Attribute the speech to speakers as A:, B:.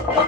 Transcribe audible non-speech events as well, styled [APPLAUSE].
A: Thank [LAUGHS] you.